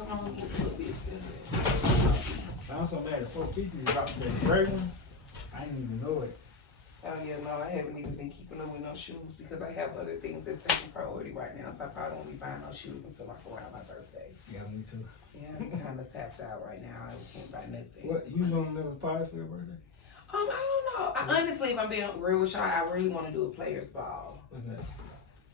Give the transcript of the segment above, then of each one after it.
Hold on, get a little bit better. I'm so mad at 450 about the gray ones. I didn't even know it. Oh yeah, no, I haven't even been keeping up with no shoes because I have other things that's taking priority right now. So I probably won't be buying no shoes until like around my birthday. Yeah, me too. Yeah, I'm kind of tapped out right now. I can't buy nothing. What, you doing another party for your birthday? I don't know. Honestly, if I'm being real with y'all, I really want to do a players ball. What's that?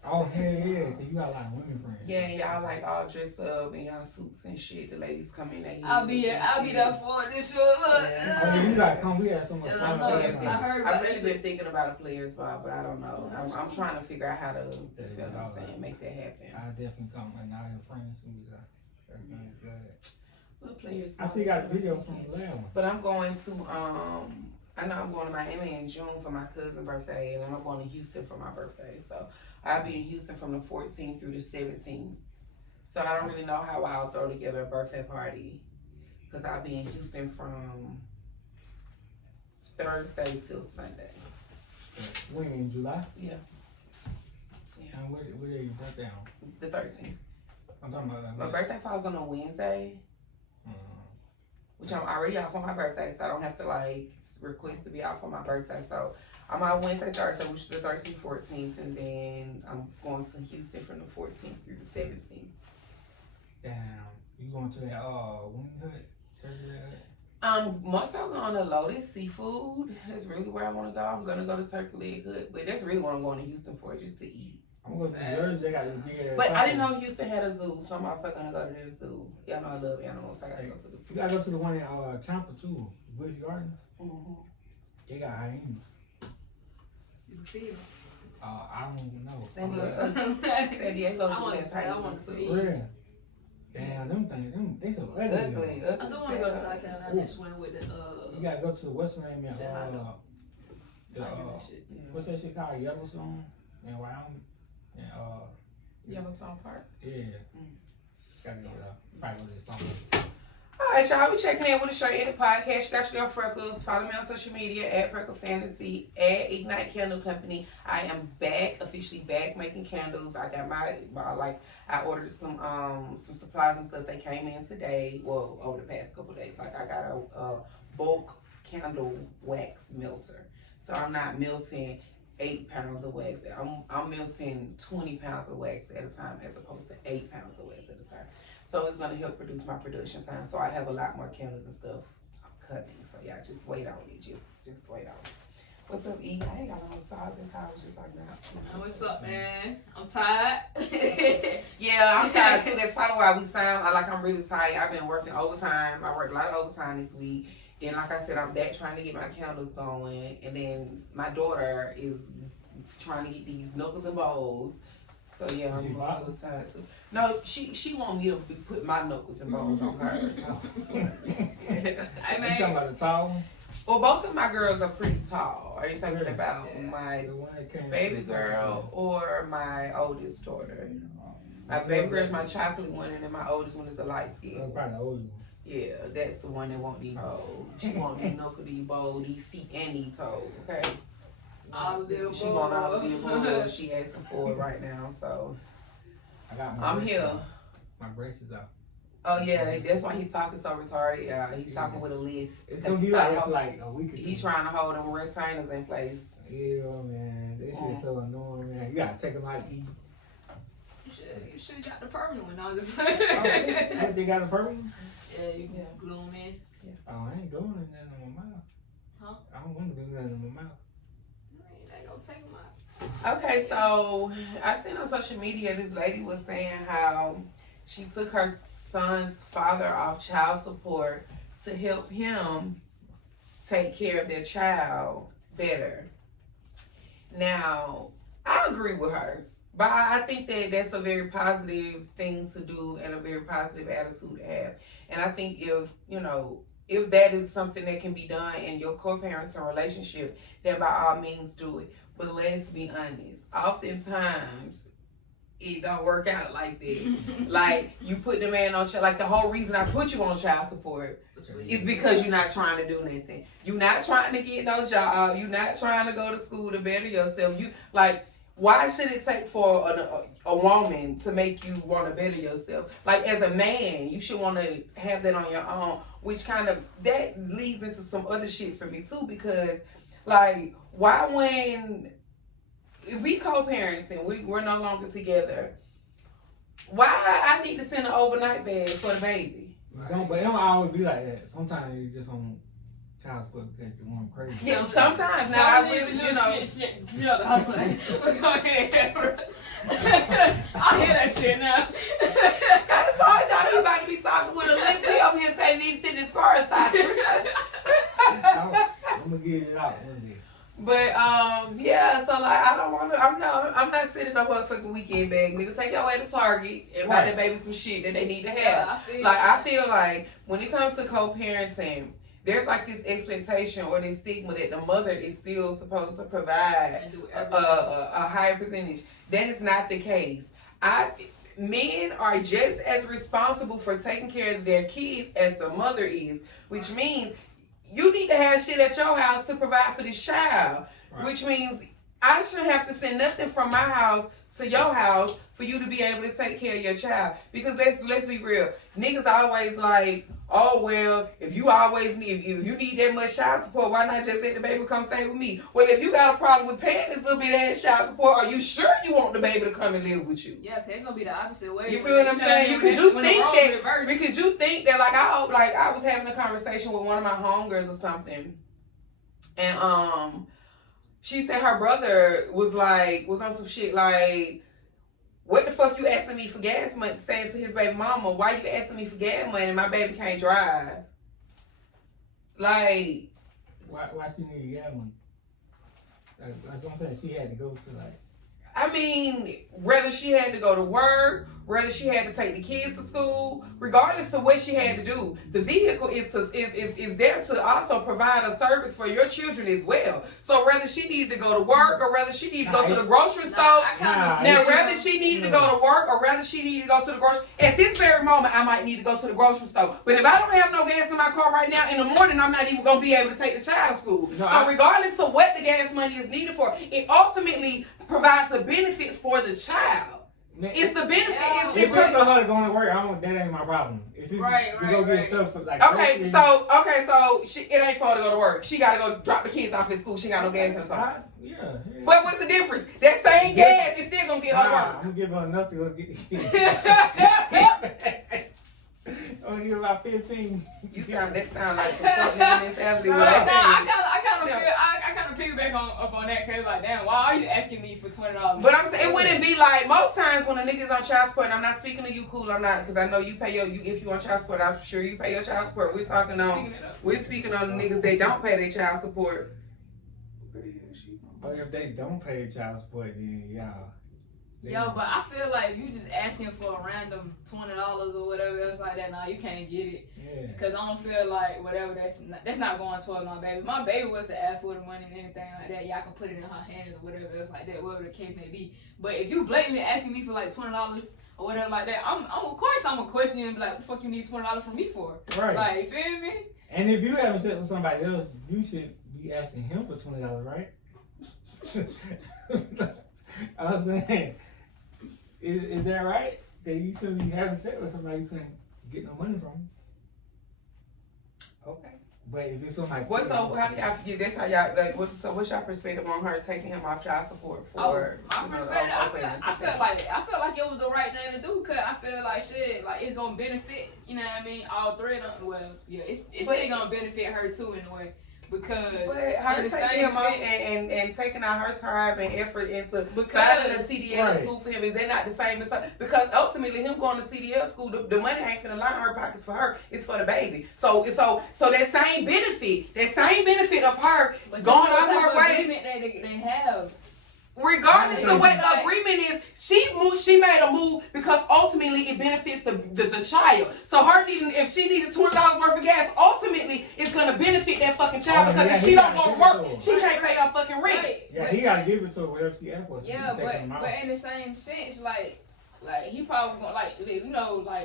Oh, hell yeah, because you got a lot of women friends. Yeah, y'all like all dressed up in y'all suits and shit. The ladies come in there. I'll be there for it this year. Look. Yeah. I mean, you gotta come. We had so much fun. I know, I heard about I've really that been shit. thinking about a players ball, but I don't know. I'm trying to figure out how to, you know what I'm saying, make that happen. I definitely come, and all your friends will be there. Everything's good. What players I still got a video from the last one. But I'm going to, I know I'm going to Miami in June for my cousin's birthday, and then I'm going to Houston for my birthday. So I'll be in Houston from the 14th through the 17th. So I don't really know how I'll throw together a birthday party, because I'll be in Houston from Thursday till Sunday. When, in July? Yeah. And what day your birthday on? The 13th. I'm talking about My birthday falls on a Wednesday, which I'm already off on my birthday, so I don't have to like request to be off on my birthday. So I'm out Wednesday, Thursday, which is the 13th, 14th, and then I'm going to Houston from the 14th through the 17th. Damn, you going to that wing hut? Turkey hut? Most I'm going to Lotus Seafood. That's really where I want to go. I'm gonna go to Turkey Leg Hut, but that's really what I'm going to Houston for, just to eat. I'm going to Jersey. They got this big ass. But I didn't know Houston had a zoo, so I'm also gonna go to their zoo. Y'all know I love animals, so I gotta go to the zoo. You gotta go to the one in Tampa too, Busch Gardens. Mm-hmm. They got hyenas. You can feel. I don't even know. San Diego I want to see. Really? Damn, them things, they so ugly. I do want to go to South Carolina next one with the You gotta go to what's the name of what's that shit called? Yellowstone and Wyoming and Yellowstone Park. Yeah. Gotta go there. Probably go to something. Alright, y'all, we checking in with the Straightignant Podcast. You got your girl Freckles. Follow me on social media at Freckle Fantasy, at Ignite Candle Company. I am back, officially back making candles. I got my I ordered some supplies and stuff. They came in today. Well, over the past couple of days. Like I got a bulk candle wax melter. So I'm not melting 8 pounds of wax. I'm melting 20 pounds of wax at a time as opposed to 8 pounds of wax at a time. So it's gonna help reduce my production time. So I have a lot more candles and stuff coming. So yeah, just wait on it. Just wait on it. What's up, E? I ain't got no massage this house just like that. What's up, man? I'm tired. Yeah, I'm tired too. That's probably why we sound like I'm really tired. I've been working overtime. I worked a lot of overtime this week. Then, like I said, I'm back trying to get my candles going. And then my daughter is trying to get these knuckles and bowls. So yeah, I'm a little tired too. No, she want me to put my knuckles and bones on her. You talking about the tall one? Well, both of my girls are pretty tall. Are you talking about my baby girl or my oldest daughter? My baby girl is my chocolate one, and then my oldest one is the light skin. Probably the oldest one. Yeah, that's the one that want these bowls. She want these knuckle, these bowls, these feet, and these toes. Okay. She want all of the above. She asking for it right now, so I'm here. My braces out. Oh yeah, that's why he talking so retarded. He talking with a list. It's gonna be like that for like a week or two. He's trying to hold them retainers in place. Yeah, man, that shit is so annoying, man. You gotta take them out eat. You should have got the permanent one. What, they got a permanent? Yeah, you can glue them in. Yeah. Oh, I ain't gluing nothing in my mouth. Huh? I don't want to glue nothing in my mouth. Ain't gonna take them out. Okay, so I seen on social media this lady was saying how she took her son's father off child support to help him take care of their child better. Now, I agree with her, but I think that that's a very positive thing to do and a very positive attitude to have. And I think if that is something that can be done in your co-parenting relationship, then by all means do it. But let's be honest, oftentimes it don't work out like that. Like you put the man on child, like the whole reason I put you on child support is because you're not trying to do nothing. You're not trying to get no job. You're not trying to go to school to better yourself. You like why should it take for a woman to make you want to better yourself? Like, as a man, you should want to have that on your own, which kind of, that leads into some other shit for me too, because, like, why when we co-parents and we're no longer together, why I need to send an overnight bag for the baby? But it don't always be like that. Sometimes you just on child support because you want crazy. Yeah, sometimes. Now, I really, you know. Shut up. Go ahead. I hear that shit now. I told y'all you about to be talking with a list. We over here saying these sitting as far as I'm gonna get it out one day. But yeah, so like I don't want to. I'm not sitting no motherfucking weekend bag. Nigga, take your way to Target and buy that baby some shit that they need to have. I feel like when it comes to co-parenting, there's like this expectation or this stigma that the mother is still supposed to provide a higher percentage. That is not the case. Men are just as responsible for taking care of their kids as the mother is, which means you need to have shit at your house to provide for this child, which means I shouldn't have to send nothing from my house to your house for you to be able to take care of your child. Because let's be real, niggas always like, oh well, if you need that much child support, why not just let the baby come stay with me? Well, if you got a problem with paying this little bit of ass child support, are you sure you want the baby to come and live with you? Yeah, it's gonna be the opposite way. You feel what I'm saying? Because you think that like I was having a conversation with one of my homegirls or something, and she said her brother was on some shit like, what the fuck you asking me for gas money? Saying to his baby mama, why you asking me for gas money? My baby can't drive. Like, why she need gas money? That's what I'm saying. She had to go to like. I mean, whether she had to go to work, whether she had to take the kids to school, regardless of what she had to do, the vehicle is there to also provide a service for your children as well. So whether she needed to go to work or whether she needed to go to the grocery store, whether she needed to go to work or whether she needed to go to the grocery, at this very moment, I might need to go to the grocery store. But if I don't have no gas in my car right now, in the morning, I'm not even going to be able to take the child to school. So regardless of what the gas money is needed for, it ultimately provides a benefit for the child. Man, it's the benefit. Yeah. If it's so hard to go to work, that ain't my problem. If you go get stuff for like it ain't for her to go to work. She gotta go drop the kids off at school. She got no gas in the car. Yeah. But what's the difference? That same gas is still gonna get her to work. I'm gonna give her enough to go get the kids. I'm gonna give about 15. That sound like some fucking mentality. I kind of piggyback up on that because like, damn, why are you asking me for $20? But I'm saying it wouldn't be like most times when a nigga's on child support. And I'm not speaking to you, cool. I'm not, because I know you pay if you on child support. I'm sure you pay your child support. We're speaking on the niggas that don't pay their child support. Oh, if they don't pay child support, then y'all. Yo, but I feel like you just asking for a random $20 or whatever else like that. Nah, you can't get it. Yeah. Because I don't feel like whatever that's not going toward my baby. If my baby was to ask for the money and anything like that, y'all can put it in her hands or whatever else like that, whatever the case may be. But if you blatantly asking me for like $20 or whatever like that, I'm of course I'm gonna question you and be like, what the fuck you need $20 from me for? Right. Like, you feel me? And if you haven't sex with somebody else, you should be asking him for $20, right? I was saying. Is that right? That you shouldn't be having sex with somebody you can't get no money from. Okay. But if it's somebody, how do y'all get this? How y'all like? What's your perspective on her taking him off child support for? My perspective, I feel like it was the right thing to do because I feel like shit, like it's gonna benefit. You know what I mean? All three of them. Well, yeah, it's still gonna benefit her too in a way. Because her taking him off and taking out her time and effort into finding a CDL school for him, is that not the same as her? Because ultimately him going to CDL school, the money ain't finna line her pockets for her, it's for the baby. So that same benefit of her going out her way. They have. Regardless of what the agreement is, she made a move because ultimately it benefits the child. So if she needed $20 worth of gas, ultimately it's gonna benefit that fucking child because if she don't go to work, she can't pay her fucking rent. Right. Yeah, he gotta give it to her whatever she asked for. Yeah, but in the same sense, like he probably gonna like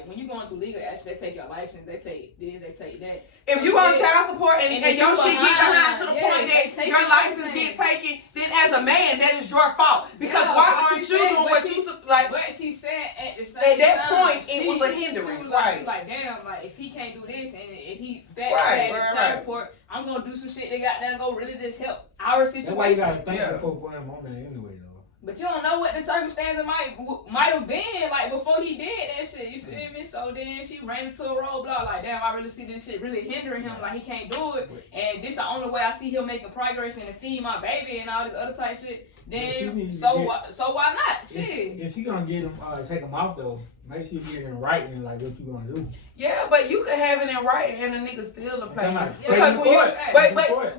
when you going through legal action, they take your license, they take this, they take that. If you on child support and your shit get behind to the point that your license get taken, then as a man, that is your fault. Because why aren't you doing what you like? But she said at the same at that time, point, it was a hindrance. She was right. like, damn, like if he can't do this and if he back right. child support, I'm gonna do some shit that got there and go really just help our situation. That's why you gotta think before putting him on there anyway, though. But you don't know what the circumstances might have been like before he did that shit. You feel me? So then she ran into a roadblock. Like, damn, I really see this shit really hindering him. Like he can't do it, and this the only way I see him making progress and to feed my baby and all this other type shit. Then so why not? Shit. If she gonna get him, take him off though, make sure you get it in writing like what you gonna do. Yeah, but you could have it in writing and the nigga still to play. Because when you,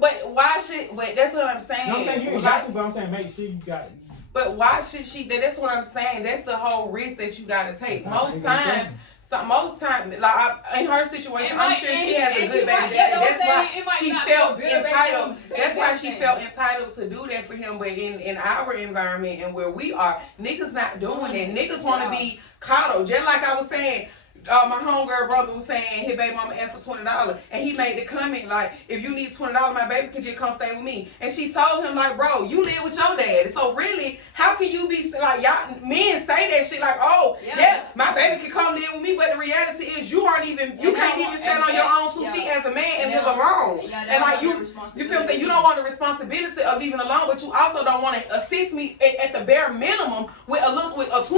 but why should? But that's what I'm saying. No, I'm saying you ain't got to, but I'm saying make sure you got. But why should she? That's what I'm saying. That's the whole risk that you got to take. Most times, like in her situation, I'm sure she has a good baby daddy. That's why she felt entitled. That's why she felt entitled to do that for him. But in our environment and where we are, niggas not doing it. Niggas want to be coddled. Just like I was saying. My homegirl brother was saying his baby mama asked for $20, and he made the comment like, if you need $20, my baby, could you come stay with me? And she told him like, bro, you live with your dad, so really, how can you be like, y'all men say that shit like, oh yeah, my baby can come live with me, but the reality is you can't even stand on your own 2 feet as a man and live alone. And like you feel what I'm saying? You don't want the responsibility of living alone, but you also don't want to assist me at the bare minimum with a $20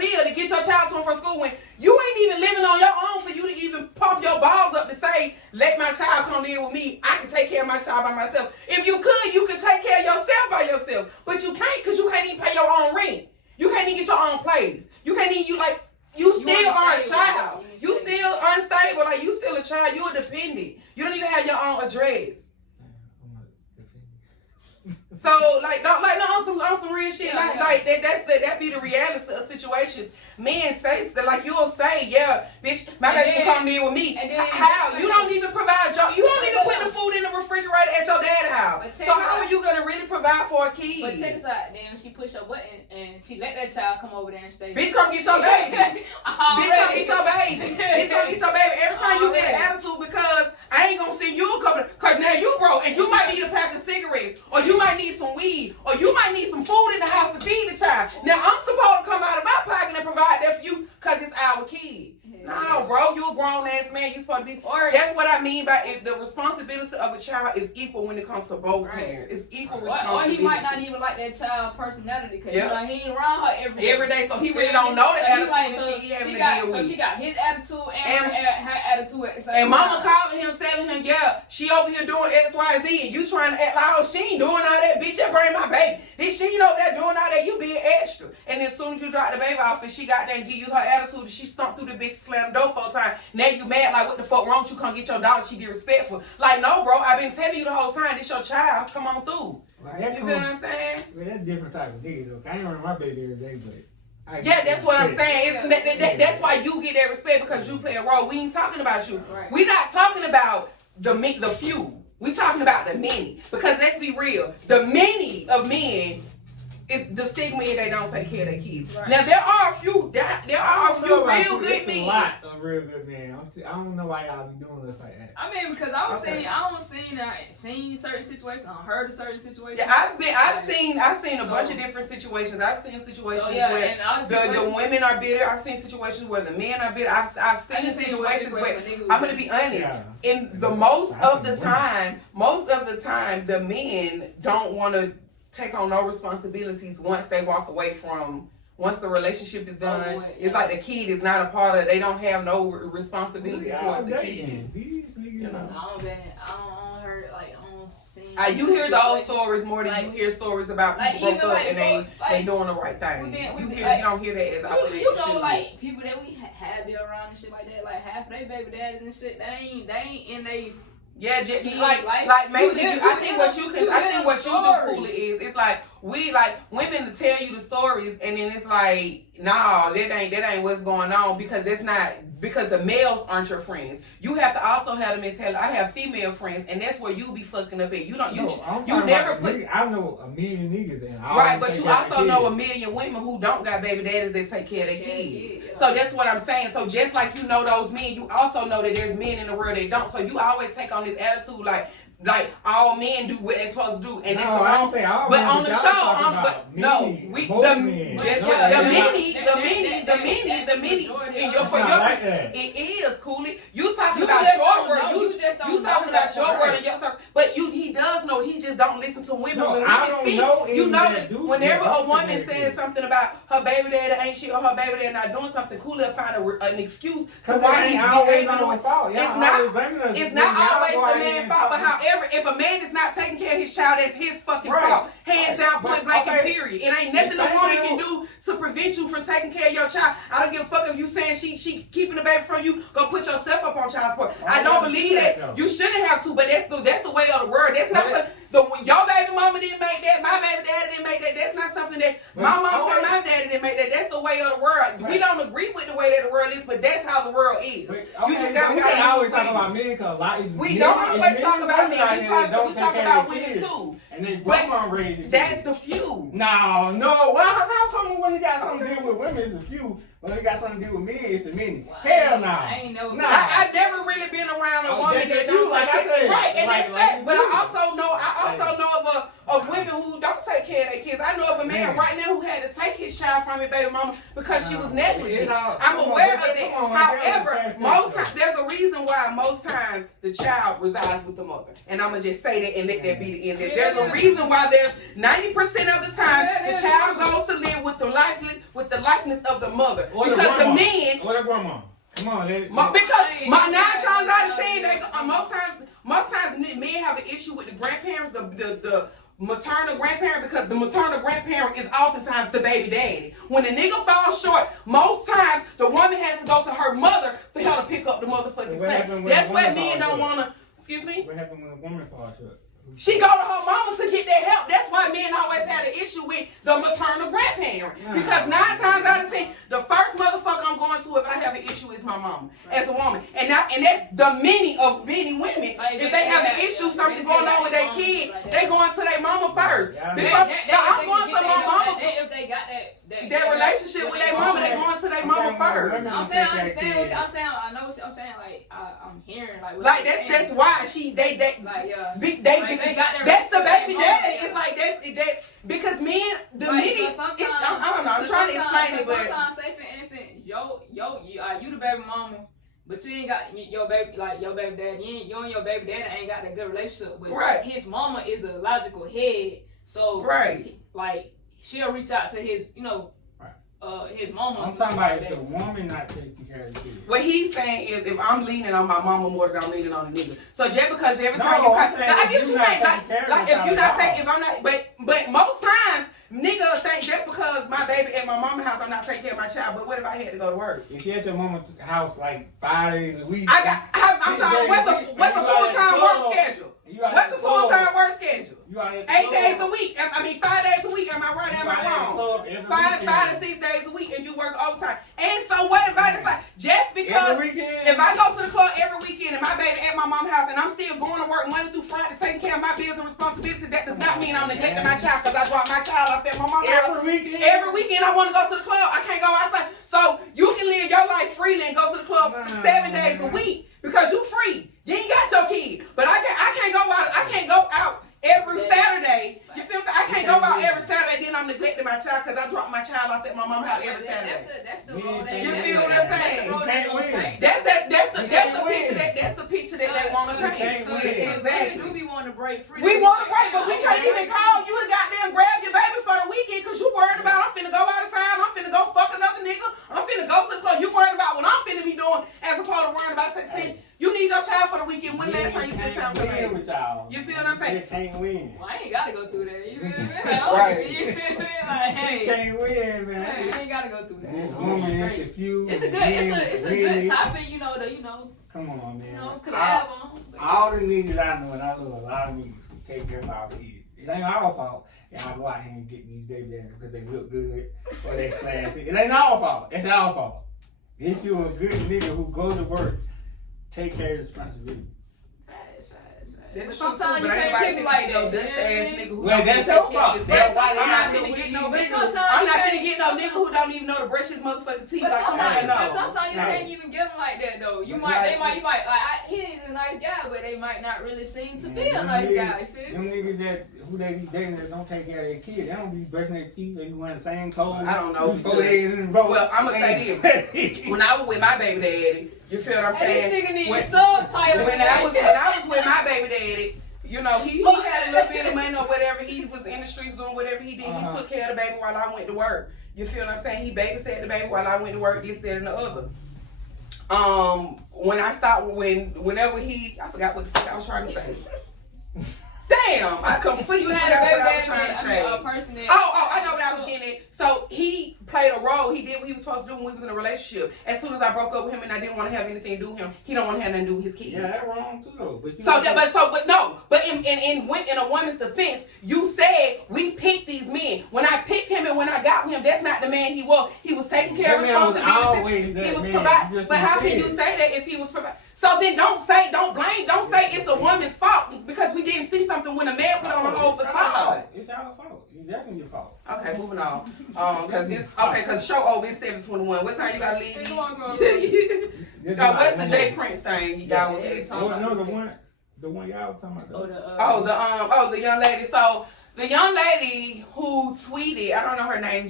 bill to get your child to and from school when you ain't even living on your own for you to even pop your balls up to say, let my child come live with me. I can take care of my child by myself. If you could take care of yourself by yourself. But you can't because you can't even pay your own rent. You can't even get your own place. You can't even, you still are a child. You still unstable. Like, you still a child. You're a dependent. You don't even have your own address. So on some real shit, that be the reality of situations. Men say that, like you'll say, yeah, bitch, my baby can come live with me. How? You don't even provide you don't even put the food in the refrigerator at your dad's house. So how are you gonna really provide for a kid? But check this out, then she pushed her button and she let that child come over there and stay. Bitch, come get your baby. Bitch, come get your baby. Bitch, come get your baby. Every time you get an attitude because I ain't gonna send you a couple cause now you broke and you might need a pack of cigarettes or you might need some weed or you might need some food in the house to feed the child. Now I'm supposed to come out of my pocket and provide that for you cause it's our kid. No, bro, you a grown ass man. You supposed to be. That's what I mean by it. The responsibility of a child is equal when it comes to both parents. It's equal responsibility. Or he might not even like that child personality because he ain't around her every day. So he really don't know the attitude he having to deal with. So she got his attitude and her attitude at the same time. And mama calling him, telling him, yeah, she over here doing X, Y, Z, and you trying to act like, oh, she ain't doing all that, bitch. That bring my baby. This she ain't over there doing all that. You being extra. And as soon as you drop the baby off and she got there and give you her attitude, she stomped through the bitch, slammed the door 4 times. Now you mad like, what the fuck wrong with you? Come get your daughter. She be respectful. Like, no, bro. I've been telling you the whole time. This your child. Come on through. You feel what I'm saying? Well, that's different type of nigga though. I ain't running my baby every day, but. Yeah, that's what I'm saying. That's why you get that respect because you play a role. We ain't talking about you. Right. We not talking about the few. We talking about the many. Because let's be real, the many of men is the stigma if they don't take care of their kids. Right. Now there are a few real good men. A lot of real good men. I don't know why y'all be doing this like that. I mean, because I don't seen certain situations. I heard of certain situations. Yeah, I've seen a bunch of different situations. I've seen situations where the women are bitter. I've seen situations where the men are bitter. I've seen situations where I'm gonna be honest. Yeah. In the most of the time, the men don't want to take on no responsibilities once they walk away from. Once the relationship is done, it's like the kid is not a part of it. They don't have no responsibility towards the kid. You know? I don't heard, like, I don't see. You hear those stories more than you hear stories about people broke up and they doing the right thing. You don't hear that as often as you should. Like, people that we have been around and shit like that, like, half of their baby daddies and shit, they ain't in they... Yeah, just like maybe I think what you do cool is it's like we like women to tell you the stories and then it's like nah that ain't what's going on because it's not because the males aren't your friends. You have to also have the mentality. I have female friends and that's where you be fucking up at. You never put. I know a million niggas and right, but you also know a million women who don't got baby daddies that take care of their kids. So that's what I'm saying. So just like you know those men, you also know that there's men in the world that don't. So you always take on this attitude like like all men do what they're supposed to do, and that's the I wrong. don't think all But men, on the y'all show, talking about the mini, in your for It's not your, like that. it is Cooley. You talking You about just your don't word, know. You just don't you talking know about that's your right. word and your circle, but he does know. He just don't listen to women No, when I women don't speak. know You any know that that do whenever that a don't woman say says that. something about her baby daddy ain't shit or her baby daddy not doing something, Cooley will find an excuse to Because why it he's ain't always behaving the way. our fault. It's Y'all not. always blaming us. It's not Y'all always go the out here man's and fault, but talk- however, if a man is not taking care of his child, that's his fucking Right. fault. Hands down, But, point blank, and okay. period. It ain't nothing The a same woman thing- can do to prevent you from taking care of your child. I don't give a fuck if you saying she keeping the baby from you. Go put yourself up on child support. I don't believe that. You shouldn't have to, but that's the way of the world. That's not your baby mama didn't make that. My baby daddy didn't make that. That's not something that my mama or my daddy didn't make that. That's the way of the world. Right. We don't agree with the way that the world is, but that's how the world is. But, You okay, just gotta we can't always talk move about with it. men because a lot of We men- don't it's always men talk and about women men. out We here talk that don't take care about of women kids. too. And they But grandma raised the that's kids. the few. No. Well, how come when you got something to do with women, it's a few, but when you got something to do with men, it's a many? Well, Hell no. I ain't never. Nah. I've never really been around a woman that's that you, don't like take I care. said. Right, and Like that's facts. But you. I also know of women who don't take care of their kids. I know of a man right now who had to take his child from his baby mama because she was negligent. I'm aware of that. However, most times there's a reason why most times the child resides with the mother, and I'm gonna just say that and let that be the end. Of it. There's a reason why there's 90% of the time the child goes to live with the likeness of the mother Or because the grandma. men. Or the grandma. Come on, Because 9 times out of 10, most times men have an issue with the grandparents, the maternal grandparent, because the maternal grandparent is oftentimes the baby daddy. When the nigga falls short, most times the woman has to go to her mother for her to pick up the motherfucking slack. That's why men don't wanna. Excuse me. What happened when a woman falls short? She go to her mama to get that help. That's why men always had an issue with the maternal grandparent. Because 9 times out of 10, the first motherfucker I'm going to if I have an issue is my mama as a woman. And that's the many women. If they have an issue, something going on with their kid, they going to their mama first. Because I'm going to my mama. If they got That relationship with their mama, they going to their mama first. I'm saying, I understand what I'm saying. I know what I'm saying. Like, I'm hearing like. Like that's why They got their that's the baby relationship daddy. going. It's like that because men, the Right, mini. but I don't know. I'm trying to explain it, but sometimes, say for instance, you the baby mama, but you ain't got your baby daddy. You and your baby daddy ain't got that good relationship. But Right. his mama is the logical head, so Right. like she'll reach out to his, his mama. I'm talking about if the woman not taking care of the kids. what he's saying is if I'm leaning on my mama more than I'm leaning on the nigga. So just because every No, time you I'm saying I if get what you you're not saying. taking care of Like the if you're child not at taking, if I'm not, but most times niggas think just because my baby at my mama's house, I'm not taking care of my child. But what if I had to go to work? If you at your mama's house like 5 days a week, I'm sorry. What's a full-time work schedule? What's a full-time work schedule? 8 days a week. 5 days a week. Am I right? Am I wrong? 5 to 6 days a week, and you work overtime. And so what if I decide just because if I go to the club every weekend and my baby at my mom's house and I'm still going to work Monday through Friday taking care of my bills and responsibilities, that does not mean I'm neglecting my child because I drop my child off at my mom's house. Every weekend I want to go to the club. I can't go outside. So you can live your life freely and go to the club 7 days a week because you free. You ain't got your kid. But I can't go out. I can't go out every Saturday. You feel me? I can't go out every Saturday. Then I'm neglecting my child because I drop my child off at my mom's house every Saturday. That's the road. You feel what I'm saying? That's the picture that they want to paint. Exactly. We want to break free. We want to break, but we can't even call you to goddamn grab your baby for the weekend because you worried about I'm finna go out of town. I'm finna go fuck another nigga. I'm finna go to the club. You worried about what I'm finna be doing as opposed to worrying about sex. You need your child for the weekend. When last time you spent time with your baby? You feel what I'm saying? You can't win. Well, I ain't gotta go through that. You feel me? Right. You feel me? Like, hey, You can't win, man. hey, I ain't gotta go through that. This woman is the few. It's a good topic, Come on, man. collab on. All the niggas I know, and I know a lot of niggas who take care of our kids. It ain't our fault. Y'all go out here and get these baby daddies because they look good or they flashy. It ain't our fault. It's our fault. If you're a good nigga who goes to work, take care of his responsibility. Fast. That's But true too, sometimes but you ain't can't nobody pick finna like get no that. dust ass nigga who Well, don't that's even your take care fault. of his That's face. why I'm not you finna get no But nigga. sometimes I'm you not can't- finna get no nigga who don't even know to brush his motherfucking teeth. But Like, sometimes, no. but sometimes you No. can't even get them like that though. You Like- might like he's a nice guy, but they might not really seem to be a Them nice niggas- guy. You feel Them me? niggas that who they be dating that don't take care of their kids, they don't be brushing their teeth. They be wearing the same clothes. I don't know. Well, I'ma say this. When I was with my baby daddy, you feel what I'm saying? This nigga needs When- subtitles. When I was with my baby daddy, you know, he had a little bit of money or whatever. He was in the streets doing whatever he did. He took care of the baby while I went to work. You feel what I'm saying? He babysat the baby while I went to work, this, that, and the other. When I stopped, whenever I forgot what the fuck I was trying to say. Damn, I completely You forgot had a what I baby was trying to say. daddy, a person that. Oh, I know what I was getting at. So he played a role. He did what he was supposed to do when we was in a relationship. As soon as I broke up with him and I didn't want to have anything to do with him, he don't want to have nothing to do with his kids. Yeah, that's wrong too though. But in a woman's defense, you said we picked these men. When I picked him and when I got with him, that's not the man he was. He was taking care of responsibilities. He was providing. But how can you say that if he was providing? So then don't say it's the woman's fault because we didn't see something when a man put on a whole facade. It's our fault. It's definitely your fault. Okay, moving on. Cause show over is 7:21. What time you gotta leave? What's the J Prince thing y'all was asking? The one y'all was talking about. The young lady. So the young lady who tweeted, I don't know her name,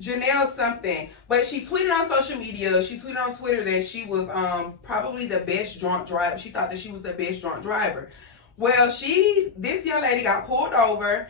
Janelle something, but she tweeted on social media, she tweeted on Twitter that she was probably the best drunk driver. She thought that she was the best drunk driver. Well, this young lady got pulled over.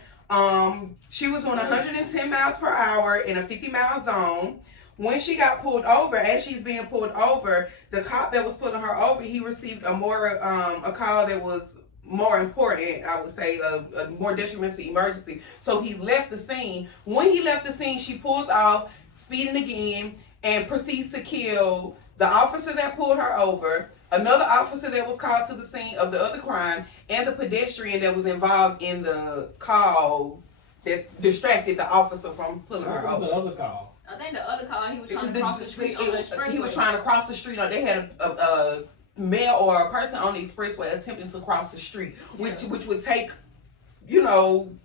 She was doing 110 miles per hour in a 50-mile zone. When she got pulled over, as she's being pulled over, the cop that was pulling her over, he received a call that was more important, I would say, a more detrimental emergency. So he left the scene. When he left the scene, she pulls off, speeding again, and proceeds to kill the officer that pulled her over, another officer that was called to the scene of the other crime, and the pedestrian that was involved in the call that distracted the officer from pulling her over. What was the other call? I think the other car, he was trying to cross the street on the expressway. He was trying to cross the street. They had a male or a person on the expressway attempting to cross the street, which would take,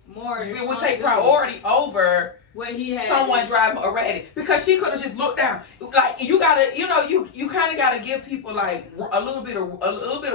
more. It would take priority over what he had someone driving erratic, because she could have just looked down. Like, you gotta, you kind of gotta give people like a little bit of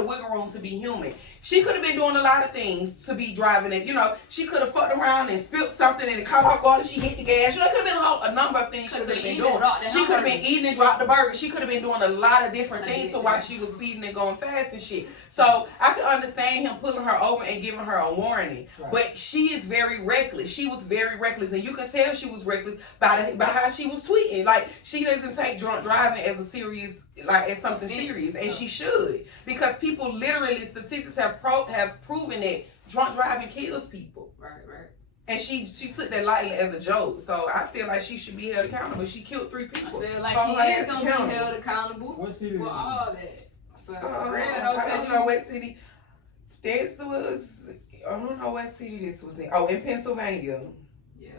wiggle room to be human. She could have been doing a lot of things to be driving it. She could have fucked around and spilled something and it caught off guard and she hit the gas. It could have been a number of things she could have been doing. She could have been eating and dropped the burger. She could have been doing a lot of different things to why she was speeding and going fast and shit. So I could understand him pulling her over and giving her a warning. Right. But she is very reckless. She was very reckless, and you can tell she was reckless by how she was tweeting. Like, she doesn't take drunk driving as as something serious, and she should, because people literally, statistics have proven that drunk driving kills people. Right. And she took that lightly as a joke. So I feel like she should be held accountable. She killed 3 people. I feel like she is gonna be held accountable for all that. I don't know what city this was. I don't know what city this was in. Oh, in Pennsylvania. Yeah.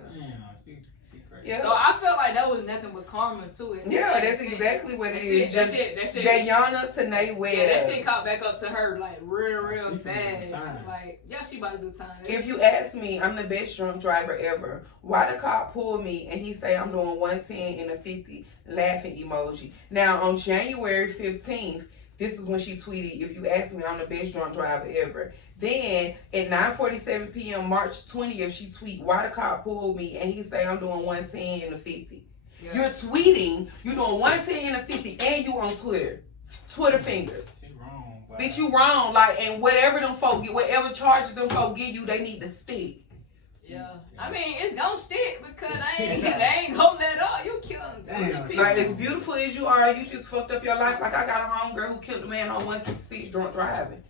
Yeah. So I felt like that was nothing but karma to it. Yeah, that's exactly what it is. Jayana Tanae Webb. Yeah, that shit caught back up to her like real fast. Like, she about to do time. If you ask me, I'm the best drunk driver ever. Why the cop pulled me and he say I'm doing 110 in a 50 laughing emoji. Now on January 15th, this is when she tweeted, if you ask me, I'm the best drunk driver ever. Then at 9:47 p.m. March 20th, she tweet, why the cop pulled me and he say I'm doing 110 in a 50. Yeah. You're tweeting, you're doing 110 in a 50 and you on Twitter. Twitter fingers. Wrong, bitch, you wrong. Like, and whatever them folk get, whatever charges them folk give you, they need to stick. Yeah. I mean, it's gonna stick because they ain't gonna let up. You killing people. Like, as beautiful as you are, you just fucked up your life. Like, I got a homegirl who killed a man on 166 drunk driving.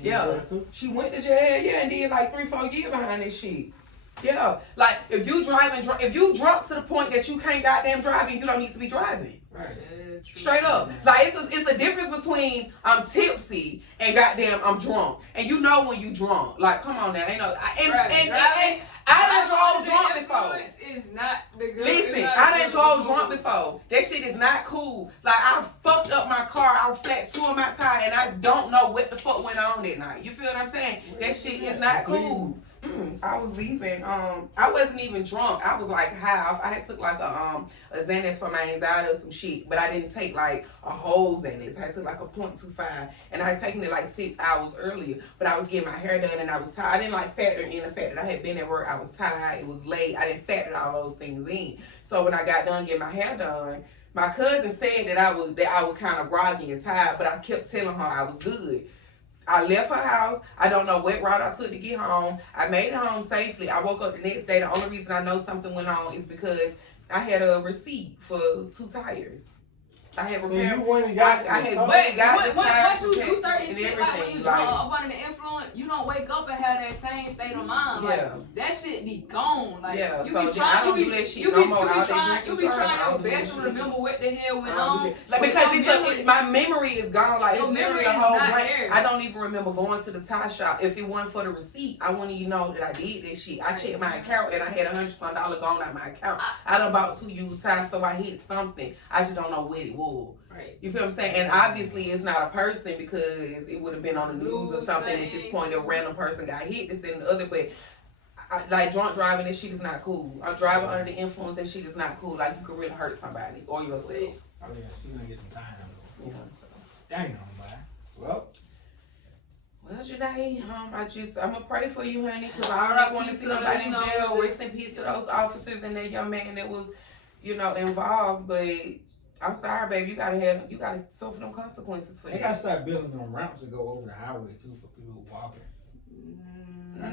Yeah. She went to jail, and did like 3-4 years behind this shit. Yeah, like if you driving, if you drunk to the point that you can't goddamn drive, you don't need to be driving. Right. Straight up, like it's a difference between I'm tipsy and goddamn I'm drunk, and you know when you drunk. Like, come on now, ain't no, and I done drove drunk before. Is not the good. Listen, I done drove drunk before. That shit is not cool. Like, I fucked up my car. I flat two of my tire, and I don't know what the fuck went on that night. You feel what I'm saying? That shit is not cool. I was leaving. I wasn't even drunk. I was like high. I had took like a Xanax for my anxiety or some shit, but I didn't take like a whole Xanax. I took like a 0.25, and I had taken it like 6 hours earlier. But I was getting my hair done, and I was tired. I didn't like factor in the fact that I had been at work. I was tired. It was late. I didn't factor all those things in. So when I got done getting my hair done, my cousin said that I was kind of groggy and tired, but I kept telling her I was good. I left her house. I don't know what route I took to get home. I made it home safely. I woke up the next day. The only reason I know something went on is because I had a receipt for 2 tires. I had repaired. So you went and got I had once you do certain shit like when you drunk up under the influence, you don't wake up and have that same state of mind. Like that shit be gone. Like you be trying, you be trying your best to remember what the hell went on. Like because my memory is gone. Like it's memory a whole blank. I don't even remember going to the tire shop. If it wasn't for the receipt, I wouldn't even know that I did this shit. I checked my account and I had $100 gone out of my account. I done bought 2 used tires, so I hit something. I just don't know what it was. Right. You feel what I'm saying? And obviously it's not a person because it would have been on the news or something at this point. A random person got hit, this and the other. But like drunk driving, this shit is not cool. I'm driving under the influence, that shit is not cool. Like you could really hurt somebody or yourself. Oh yeah, she's gonna get some time. Yeah. So. Dang on, man. Well, Janae, I'm gonna pray for you, honey, because I don't want to see nobody in jail. Rest in peace to those officers and that young man that was, involved. But I'm sorry, baby. You gotta suffer them consequences for that. They gotta start building them ramps to go over the highway too for people walking. No,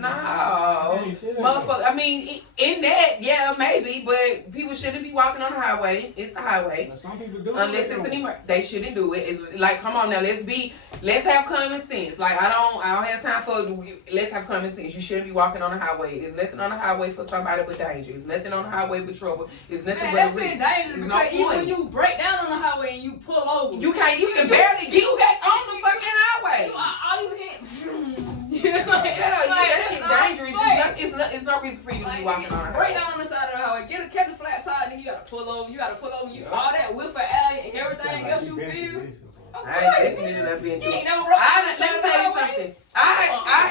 motherfucker. I mean, in that, yeah, maybe, but people shouldn't be walking on the highway. It's the highway. But some people do. Unless it's an emergency, they shouldn't do it. It's like, come on now, let's have common sense. Like I don't have time for. Let's have common sense. You shouldn't be walking on the highway. There's nothing on the highway for somebody but danger. There's nothing on the highway but trouble. There's nothing but that's it, dangerous because even when you break down on the highway and you pull over, you can barely get back on the fucking highway. All you hit. That shit dangerous. It's no reason for you to be walking on the highway. Break down on the side of the highway, catch a flat tire, then you gotta pull over. All that whiff of air and everything else you feel. I definitely not been through. Let me tell you something. I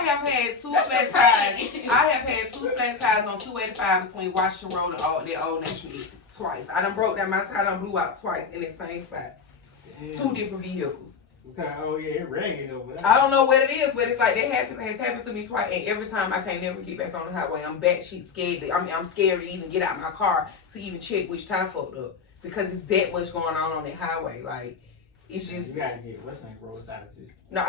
have had 2 flat tires. I have had 2 flat tires on 285 between Washington Road and the old National Exit twice. I done broke down my tire, done blew out twice in the same spot. 2 different vehicles. Okay, oh yeah, it's ragging over there. I don't know what it is, but it's like that has happened to me twice, and every time I can't never get back on the highway. I'm batshit scared. I'm scared to even get out my car to even check which tire fucked up because it's that much going on that highway. Like it's just you gotta get what's name roadside assistance. No,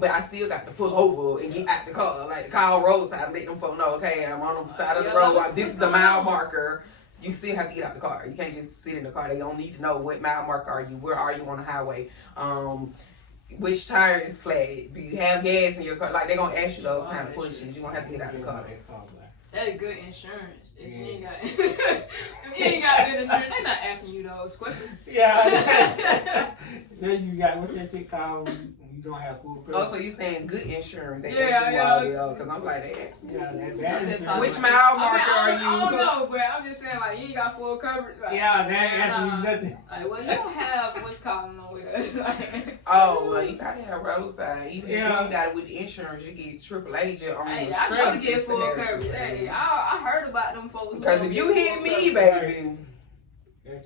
but I still got to pull over and get out the car. Like call roadside, let them folks know, okay, I'm on the side of the road. This is the mile marker. You still have to get out the car. You can't just sit in the car. They don't need to know what mile marker are you. Where are you on the highway? Which tire is flat? Do you have gas in your car? Like they're gonna ask you those kind of questions. You're gonna have to get out the car. That is good insurance. If you ain't got good insurance, they're not asking you those questions. Yeah. Then you got what's that shit called? You don't have full coverage. Oh, so you saying good insurance? Yeah. Because I'm like, they ask me. Yeah, which mile marker are you? I don't know, but I'm just saying, like, you ain't got full coverage. Like, yeah, they ain't asking you nothing. Like, well, you don't have what's calling on with us. Oh, well, you gotta have roadside. Even if you ain't got it with the insurance, you get AAA jet on hey, the I know to get full coverage. Hey, I heard about them folks. Because if you hit me, baby,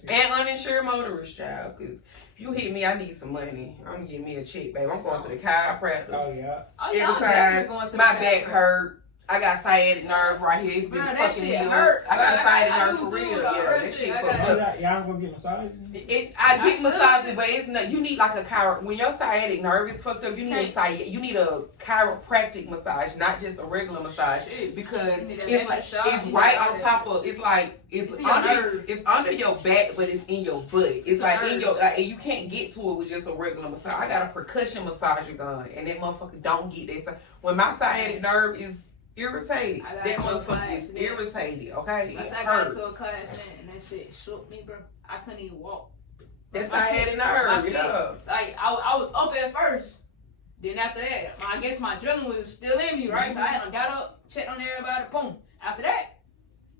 and uninsured motorist, child, because if you hit me, I need some money. I'm gonna give me a check, baby. I'm going to the chiropractor. Oh, yeah. Every time my back hurt. I got sciatic nerve right here. It's been fucking me up. I got sciatic nerve for real. Yeah, that shit fucked up. Y'all gonna get massages? I get massages, but it's not. You need like a when your sciatic nerve is fucked up. You need a chiropractic massage, not just a regular massage, because it's right on top of. It's like it's under your back, but it's in your butt. It's like in your and you can't get to it with just a regular massage. I got a percussion massager gun, and that motherfucker don't get that. When my sciatic nerve is irritated. I got That into a car motherfucker is accident. irritated, okay? Once It I got hurts. into a car accident and that shit shook me, bro. I couldn't even walk. That's My how I shit- had in the my herb, shit, yeah. Like I was up at first. Then after that, I guess my adrenaline was still in me, right? So I had got up, checked on everybody, boom. After that,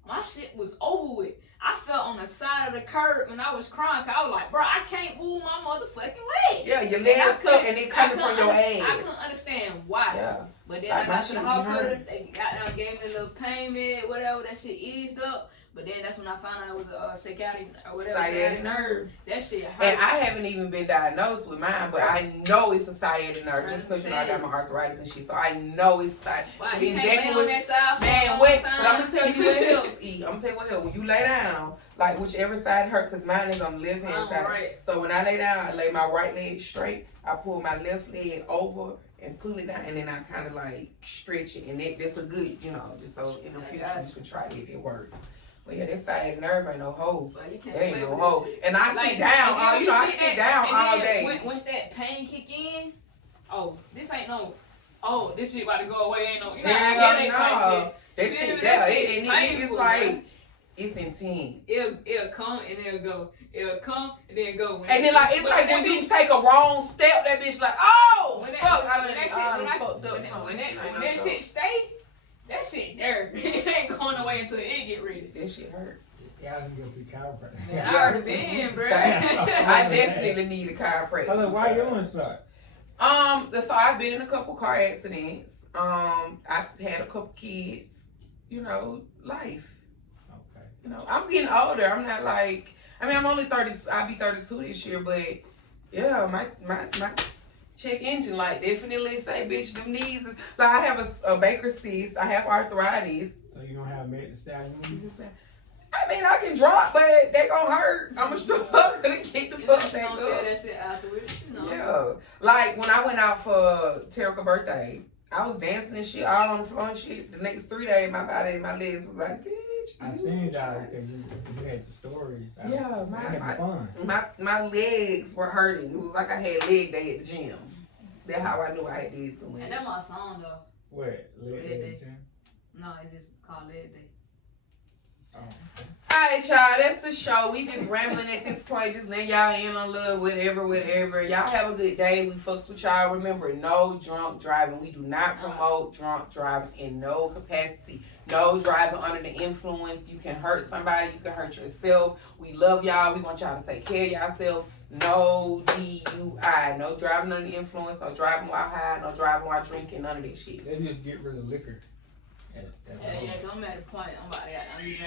my shit was over with. I fell on the side of the curb and I was crying because I was like, bro, I can't move my motherfucking leg. Yeah, your And legs I stuck couldn't- and it I coming couldn't from your I ass. couldn't understand why. Yeah. But then Like, I my got to shit the be hospital, hurting. they got down, gave me a little pain med, whatever, that shit eased up. But then that's when I found out it was a sciatic or whatever. Sciatic nerve. That shit hurt. And I haven't even been diagnosed with mine, but I know it's a sciatic nerve just because, you know, I got my arthritis and shit. So I know it's sciatic. Wow, you can't Exactly lay on what- that side for a Man, long wait, time. but I'm gonna tell you what helps, E. I'm gonna tell you what helps. When you lay down, like whichever side hurt, because mine is on the left hand side. Right. So when I lay down, I lay my right leg straight. I pull my left leg over and pull it down, and then I kind of like stretch it. And that's a good, you know, just so in the future you can try it. It works. But yeah, that sciatic nerve ain't no hole. But you can't There ain't play no with hole. that shit. And I Like, sit down, and then you know, I get sit that- down and all then day. Once that pain kick in, this ain't no, this shit about to go away. Ain't no, you know, headache type no. shit. That You feel shit, me? yeah, That shit it's painful, like, bro. it's intense. It'll come and it'll go. It'll come and then go. And then like, it's like when you take a wrong step, that bitch like, oh, When that, fuck, when I that shit, done when fucked up when something. that shit stay, that shit there. It ain't going away until it get ready. That shit hurt. Yeah, I was gonna see chiropractor. Man, I already been, bro. I definitely need a chiropractor. Hold on, why you on start? So I've been in a couple car accidents. I've had a couple kids. You know, life. Okay. You know, I'm getting older. I'm not like, I mean, I'm only 30. I'll be 32 this year, but yeah, my check engine light definitely say, bitch, them knees. Like I have a Baker's cyst. I have arthritis. So you don't have med to stand You know I mean, I can drop, but they gonna hurt. I'm gonna struggle to get the fuck back Don't feel up. that shit afterwards, you know. Yeah, like when I went out for Terica's birthday, I was dancing and shit all on the floor and shit. The next 3 days, my body and my legs was like, bitch. I seen that because you had the stories. Yeah, fun. my legs were hurting. It was like I had leg day at the gym. That's how I knew I had did something. And that's my song though. What? Leg day? No, it's just called Leg Day. Oh. Alright, y'all, that's the show. We just rambling at this point, just letting y'all in on a little whatever. Y'all have a good day. We fucks with y'all. Remember, no drunk driving. We do not promote drunk driving in no capacity. No driving under the influence. You can hurt somebody. You can hurt yourself. We love y'all. We want y'all to take care of yourself. No DUI. No driving under the influence. No driving while high. No driving while drinking. None of that shit. They just get rid of liquor. Yeah, I'm at the point. I'm about to. I need to